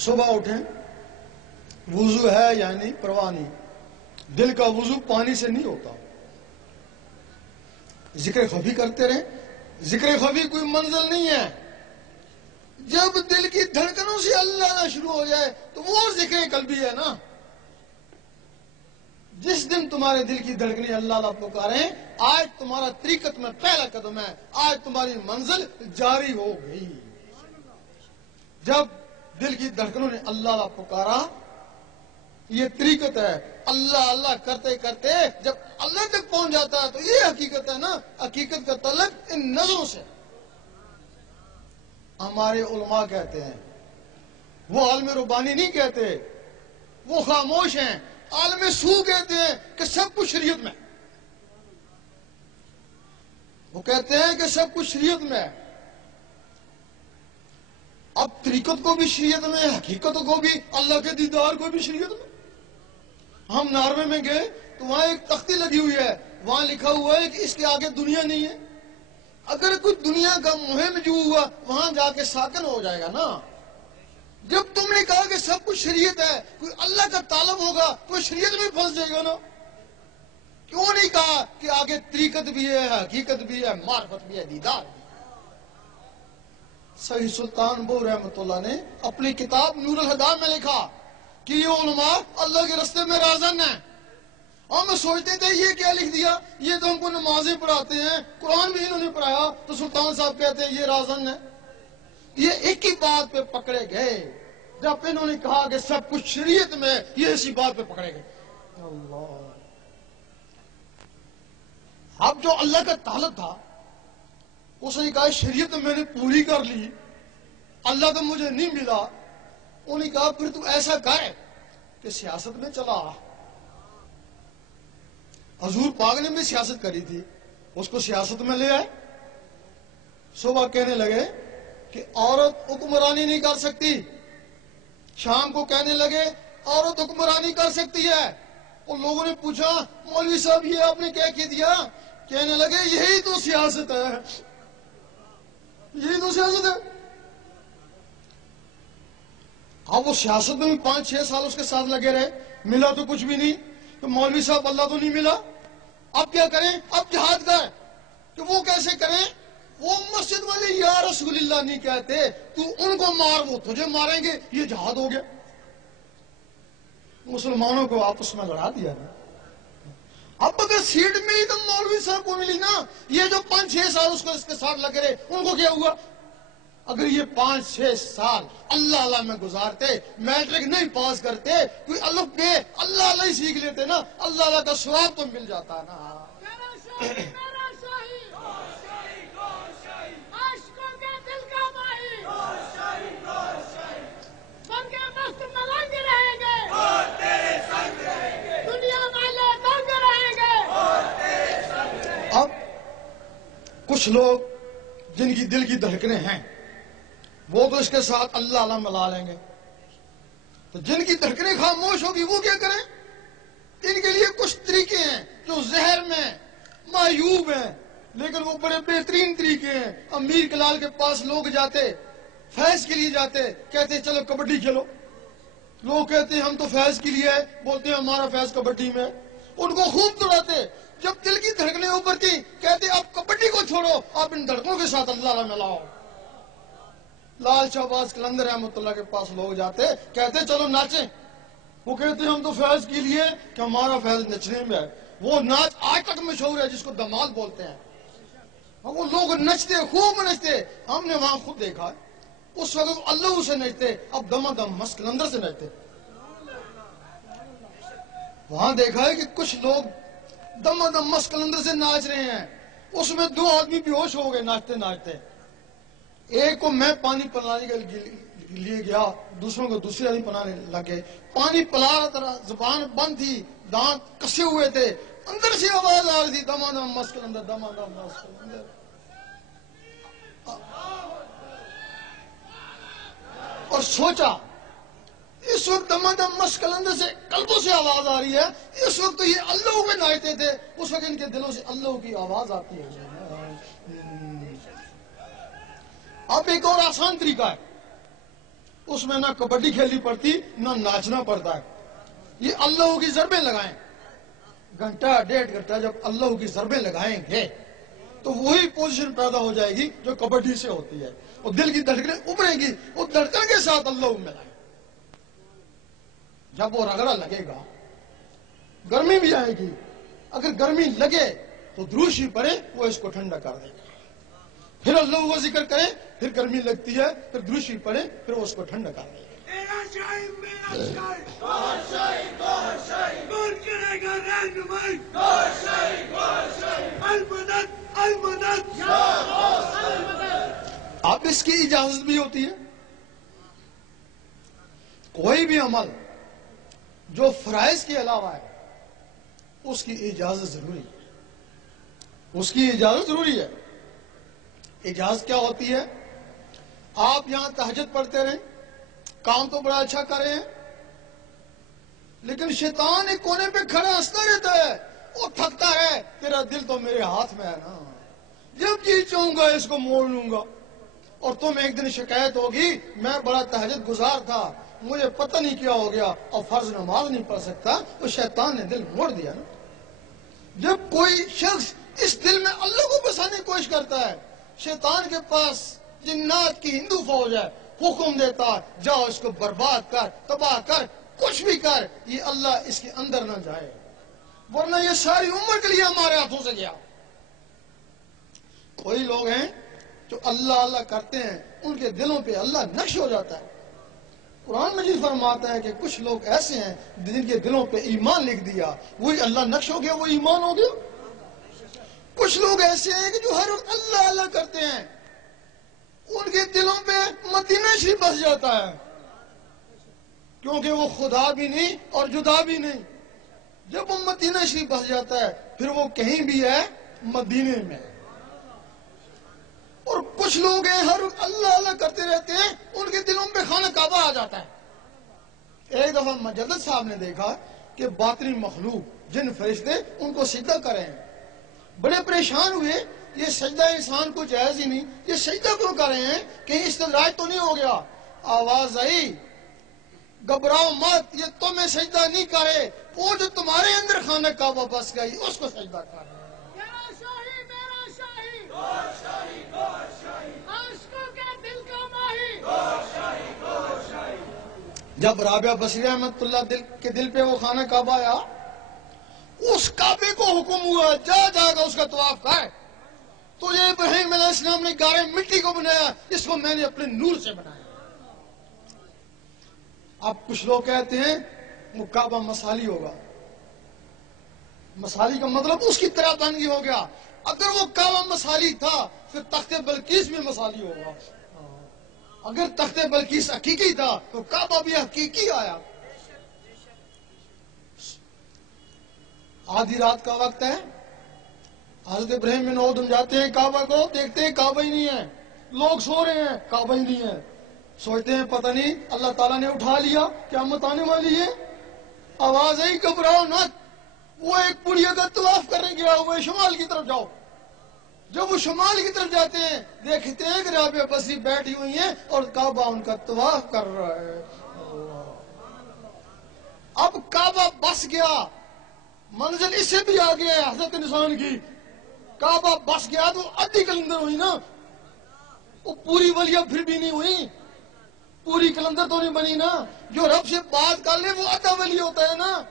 صبح اٹھیں، وضو ہے یعنی پرواہ نہیں، دل کا وضو پانی سے نہیں ہوتا، ذکر خفی کرتے رہیں۔ ذکر خفی کوئی منزل نہیں ہے، جب دل کی دھڑکنوں سے اللہ نہ شروع ہو جائے تو وہ ذکر قلبی ہے نا۔ جس دن تمہارے دل کی دھڑکنیں اللہ اللہ پکاریں، آج تمہارا طریقت میں پہلا قدم ہے، آج تمہاری منزل جاری ہو گئی۔ جب دل کی دھڑکنوں نے اللہ اللہ پکارا، یہ طریقت ہے۔ اللہ اللہ کرتے کرتے جب اللہ تک پہنچ جاتا ہے تو یہ حقیقت ہے نا۔ حقیقت کا تعلق ان نظروں سے۔ ہمارے علماء کہتے ہیں، وہ عالم ربانی نہیں کہتے، وہ خاموش ہیں۔ عالم سو کہتے ہیں کہ سب کچھ شریعت میں، وہ کہتے ہیں کہ سب کچھ شریعت میں ہے۔ اب طریقت کو بھی شریعت میں، حقیقت کو بھی، اللہ کے دیدار کو بھی شریعت میں۔ ہم ناروے میں گئے تو وہاں ایک تختی لگی ہوئی ہے، وہاں لکھا ہوا ہے کہ اس کے آگے دنیا نہیں ہے۔ اگر کوئی دنیا کا مہم جو ہوا وہاں جا کے ساکن ہو جائے گا نا۔ جب تم نے کہا کہ سب کچھ شریعت ہے، کوئی اللہ کا طالب ہوگا تو شریعت میں پھنس جائے گا نا۔ کیوں نہیں کہا کہ آگے طریقت بھی ہے، حقیقت بھی ہے، معرفت بھی ہے، دیدار بھی ہے۔ سید سلطان بو رحمۃ اللہ نے اپنی کتاب نور الہدیٰ میں لکھا کہ یہ علماء اللہ کے راستے میں رازن ہیں۔ ہم سوچتے تھے یہ کیا لکھ دیا، یہ تو ہم کو نمازیں پڑھاتے ہیں، قرآن بھی انہوں نے پڑھایا، تو سلطان صاحب کہتے ہیں یہ رازن ہے۔ یہ ایک ہی بات پہ پکڑے گئے، جب انہوں نے کہا کہ سب کچھ شریعت میں، یہ اسی بات پہ پکڑے گئے۔ اللہ، اب جو اللہ کا طالب تھا اس نے کہا شریعت میں نے پوری کر لی، اللہ تو مجھے نہیں ملا۔ انہوں نے کہا پھر تو ایسا کر کہ سیاست میں چلا آ۔ حضور پاک نے بھی سیاست کری تھی، اس کو سیاست میں لے آئے۔ صبح کہنے لگے کہ عورت حکمرانی نہیں کر سکتی، شام کو کہنے لگے عورت حکمرانی کر سکتی ہے۔ اور لوگوں نے پوچھا مولوی صاحب یہ آپ نے کیا کہہ دیا؟ کہنے لگے یہی تو سیاست ہے، یہی تو سیاست ہے۔ اب وہ سیاست میں بھی 5-6 سال اس کے ساتھ لگے رہے، ملا تو کچھ بھی نہیں۔ تو مولوی صاحب اللہ تو نہیں ملا، اب کیا کریں؟ اب جہاد کا ہے کہ وہ کیسے کریں؟ وہ مسجد والے یا رسول اللہ نہیں کہتے، تو ان کو مار وہ تجھے ماریں گے، یہ جہاد ہو گیا۔ مسلمانوں کو آپس میں لڑا دیا نا۔ اب اگر سیٹ میں ہی تو مولوی صاحب کو ملی نا، یہ جو 5-6 سال اس کے ساتھ لگے رہے ان کو کیا ہوا؟ اگر یہ 5-6 سال اللہ اللہ میں گزارتے، میٹرک نہیں پاس کرتے، کوئی الف بے اللہ اللہ ہی سیکھ لیتے نا، اللہ اللہ کا ثواب تو مل جاتا نا۔ اب کچھ لوگ جن کی دل کی دھڑکنیں ہیں وہ تو اس کے ساتھ اللہ اللہ ملا لیں گے، تو جن کی دھڑکنیں خاموش ہوگی وہ کیا کریں؟ ان کے لیے کچھ طریقے ہیں جو زہر میں معیوب ہیں، لیکن وہ بڑے بہترین طریقے ہیں۔ امیر کلال کے پاس لوگ جاتے، فیض کے لیے جاتے، کہتے چلو کبڈی کھیلو۔ لوگ کہتے ہیں ہم تو فیض کے لیے ہے، بولتے ہیں ہمارا فیض کبڈی میں۔ ان کو خوب دوڑاتے، جب دل کی دھڑکنیں اوپر تھی کہتے اب کبڈی کو چھوڑو، آپ ان دھڑکنوں کے ساتھ اللہ اللہ ملاؤ۔ لال شہباز قلندر رحمۃ اللہ کے پاس لوگ جاتے، کہتے چلو ناچیں۔ وہ کہتے ہیں ہم تو فیض کے لیے کہ ہمارا فیض نچنے میں ہے۔ وہ ناچ آج تک مشہور ہے جس کو دمال بولتے ہیں۔ وہ لوگ نچتے، خوب نچتے، ہم نے وہاں خود دیکھا ہے۔ اس وقت اللہ سے نچتے، اب دم دم مست قلندر سے نچتے۔ وہاں دیکھا ہے کہ کچھ لوگ دم دم مست قلندر سے ناچ رہے ہیں، اس میں 2 آدمی بے ہوش ہو گئے ناچتے ناچتے۔ ایک کو میں پانی پلانے کے لیے گیا، دوسروں کو دوسرے آدمی پلانے لگے۔ پانی پلا رہا تھا، زبان بند تھی، دانت کسے ہوئے تھے، اندر سے آواز آ رہی تھی دما دم مست قلندر، دما دم مست قلندر۔ اور سوچا اس وقت دما دم مست قلندر سے قلبوں سے آواز آ رہی ہے، اس وقت تو یہ اللہ میں ناچتے تھے، اس وقت ان کے دلوں سے اللہ کی آواز آتی ہے۔ اب ایک اور آسان طریقہ ہے، اس میں نہ کبڈی کھیلنی پڑتی نہ ناچنا پڑتا ہے. یہ اللہ کی ضربیں لگائیں, گھنٹہ 1.5 گھنٹہ جب اللہ کی ضربیں لگائیں گے تو وہی پوزیشن پیدا ہو جائے گی جو کبڈی سے ہوتی ہے, اور دل کی دھڑکنیں ابھریں گی, وہ دھڑکن کے ساتھ اللہ ملائیں. جب وہ رگڑا لگے گا گرمی بھی آئے گی, اگر گرمی لگے تو دروشی پڑے, وہ اس کو ٹھنڈا کر دے گا. پھر اللہ کا ذکر کرے, پھر گرمی لگتی ہے, پھر دروشی پڑے, پھر وہ اس کو ٹھنڈا کر دے گا. اب اس کی اجازت بھی ہوتی ہے. کوئی بھی عمل جو فرائض کے علاوہ ہے اس کی اجازت ضروری ہے, اس کی اجازت ضروری ہے. اجازت کیا ہوتی ہے؟ آپ یہاں تہجد پڑھتے رہیں, کام تو بڑا اچھا کر رہے ہیں, لیکن شیطان ایک کونے پہ کھڑا ہنستا رہتا ہے, وہ تھکتا ہے, تیرا دل تو میرے ہاتھ میں ہے نا, جب جی چاہوں گا اس کو موڑ لوں گا. اور تم ایک دن شکایت ہوگی, میں بڑا تہجد گزار تھا, مجھے پتہ نہیں کیا ہو گیا, اور فرض نماز نہیں پڑھ سکتا. تو شیطان نے دل موڑ دیا نا. جب کوئی شخص اس دل میں اللہ کو بسانے کی کوشش کرتا ہے, شیطان کے پاس جنات کی ہندو فوج ہے, حکم دیتا ہے جاؤ اس کو برباد کر, تباہ کر, کچھ بھی کر, یہ اللہ اس کے اندر نہ جائے, ورنہ یہ ساری عمر کے لیے ہمارے ہاتھوں سے گیا. کوئی لوگ ہیں جو اللہ اللہ کرتے ہیں, ان کے دلوں پہ اللہ نقش ہو جاتا ہے. قرآن مجید فرماتا ہے کہ کچھ لوگ ایسے ہیں جن کے دلوں پہ ایمان لکھ دیا, وہی اللہ نقش ہو گیا, وہ ایمان ہو گیا. کچھ لوگ ایسے ہیں کہ جو ہر وقت اللہ اللہ کرتے ہیں, ان کے دلوں پہ مدینہ شریف بس جاتا ہے, کیونکہ وہ خدا بھی نہیں اور جدا بھی نہیں. جب وہ مدینہ شریف بس جاتا ہے, پھر وہ کہیں بھی ہے مدینے میں. اور کچھ لوگ ہیں ہر وقت اللہ اللہ کرتے رہتے ہیں, ان کے دلوں پہ خانہ کعبہ آ جاتا ہے. ایک دفعہ مجدد صاحب نے دیکھا کہ باطنی مخلوق جن فرشتے ان کو سجدہ کریں, بڑے پریشان ہوئے, یہ سجدہ انسان کو جائز ہی نہیں, یہ سجدہ کیوں کر رہے ہیں, کہیں استدراج تو نہیں ہو گیا. آواز آئی, گھبراؤ مت, یہ تمہیں سجدہ نہیں کرے, وہ جو تمہارے اندر خانہ کعبہ بس گئی اس کو سجدہ کر. جب رابعہ بصری رحمۃ اللہ کے دل پہ وہ خانہ کعبہ آیا, اس کعبے کو حکم ہوا جا جا کر اس کا طواف کر. تو یہ ابراہیم علیہ السلام نے گارے مٹی کو بنایا, اس کو میں نے اپنے نور سے بنایا. اب کچھ لوگ کہتے ہیں وہ کعبہ مسالی ہوگا. مسالی کا مطلب اس کی طرح بن ہو گیا. اگر وہ کعبہ مسالی تھا پھر تخت بلقیس بھی مسالی ہوگا. اگر تخت بلقیس حقیقی تھا تو کعبہ بھی حقیقی آیا. آدھی رات کا وقت ہے, حضرت ابراہیم بن ادم جاتے ہیں کعبہ کو, دیکھتے ہیں کعبہ ہی نہیں ہے, لوگ سو رہے ہیں, کعبہ ہی نہیں ہے. سوچتے ہیں پتہ نہیں اللہ تعالیٰ نے اٹھا لیا, قیامت آنے والی ہے. آواز آئی گھبراؤ مت, وہ ایک پڑیا کا طواف کرنے گیا, وہ شمال کی طرف جاؤ. جب وہ شمال کی طرف جاتے ہیں دیکھتے ہیں کہ رابعہ بصری بیٹھی ہوئی ہیں اور کعبہ ان کا طواف کر رہا ہے. اب کعبہ بس گیا, منزل اس سے بھی آگے ہے حضرت انسان کی. کعبہ بس گیا تو آدھی کلندر ہوئی نا, وہ پوری ولیہ پھر بھی نہیں ہوئی, پوری کلندر تو نہیں بنی نا. جو رب سے بات کر لے وہ آدھا ولی ہوتا ہے نا.